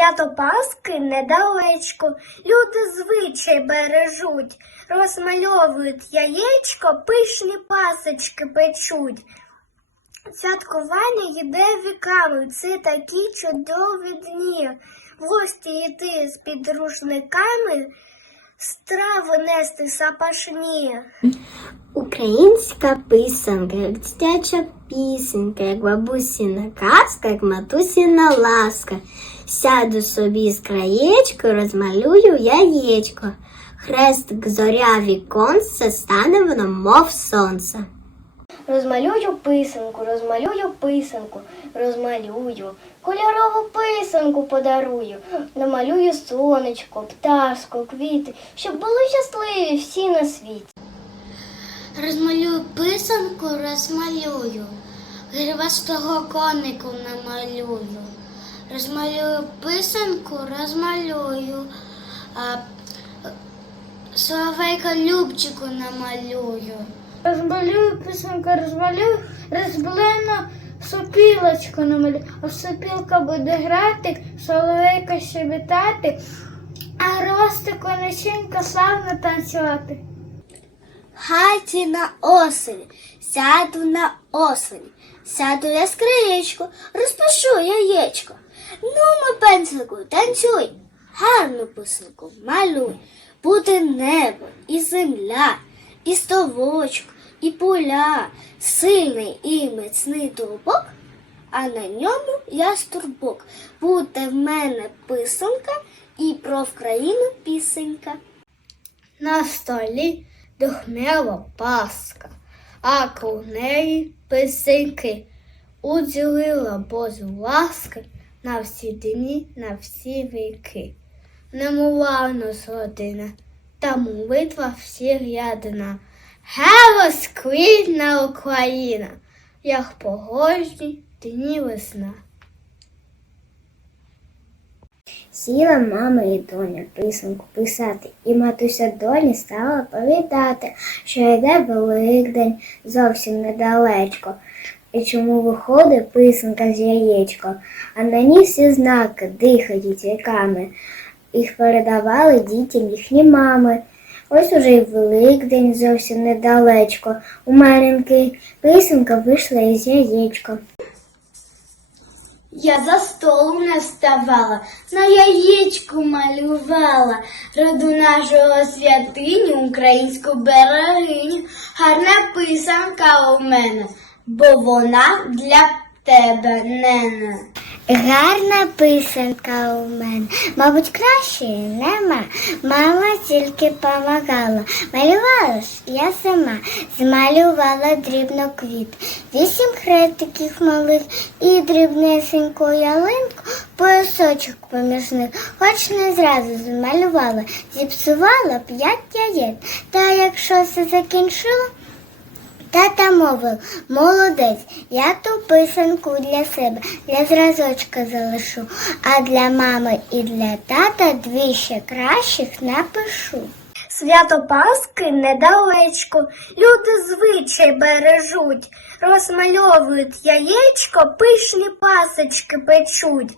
Свято Пасхи недалечко, люди звичай бережуть, розмальовують яєчко, пишні пасочки печуть. Святкування йде віками, це такі чудові дні. В гості йти з підручниками, страви нести сапашні. Українська писанка, як дитяча пісенька, як бабусіна казка, як матусіна ласка. Сяду собі з краєчко, розмалюю яєчко. Хрестик зоря віконце, стане воно, мов сонце. Розмалюю писанку, розмалюю писанку, розмалюю, кольорову писанку подарую, намалюю сонечко, пташку, квіти, щоб були щасливі всі на світі. Розмалюю писанку, розмалюю, гривастого конику намалюю. Розмалюю писанку, розмалюю, а, Соловейка Любчику намалюю. Розмалюю писанку, розмалюю, розблену сопілочку намалюю. А сопілка буде грати, соловейка щебетати, а гростик конеченька славно танцювати. Хаті на оселі, сяду на оселі, сяду я з краєчку, розпишу яєчко. Ну, ми пензлику, танцюй, гарну писанку малюй. Буде небо і земля, і стовочок, і поля, сильний і міцний дубок, а на ньому яструбок. Буде в мене писанка і про Вкраїну пісенька. На столі духмява паска, а кру неї писанки. Уділила Божу ласки на всі дні, на всі віки. Немова у нас родина, та молитва всі рядина. Гелос квітна Україна, як погожні дні весна. Сіла мама і доня писанку писати, і матуся доні стала повідати, що йде Великдень зовсім недалечко. І чому виходить писанка з яєчко, а на ній всі знаки дихають віками. Їх передавали дітям їхні мами. Ось уже й Великдень зовсім недалечко. У маленький писанка вийшла із яєчка. Я за столом не вставала, на яєчку малювала, роду нашого святиню, українську берегиню, гарна писанка у мене, бо вона для тебе нене. Гарна писанка у мене, мабуть, кращої нема. Мама тільки помагала. Малювала ж я сама, змалювала дрібно квіт. Вісім хрестиків малих і дрібнесеньку ялинку, поясочок поміж них, хоч не зразу змалювала, зіпсувала п'ять яєць. Та якщо все закінчила, Тата мовив, молодець, я ту писанку для себе, для зразочка залишу, а для мами і для тата дві ще кращих напишу. Свято Пасхи недалечко, люди звичай бережуть, розмальовують яєчко, пишні пасочки печуть.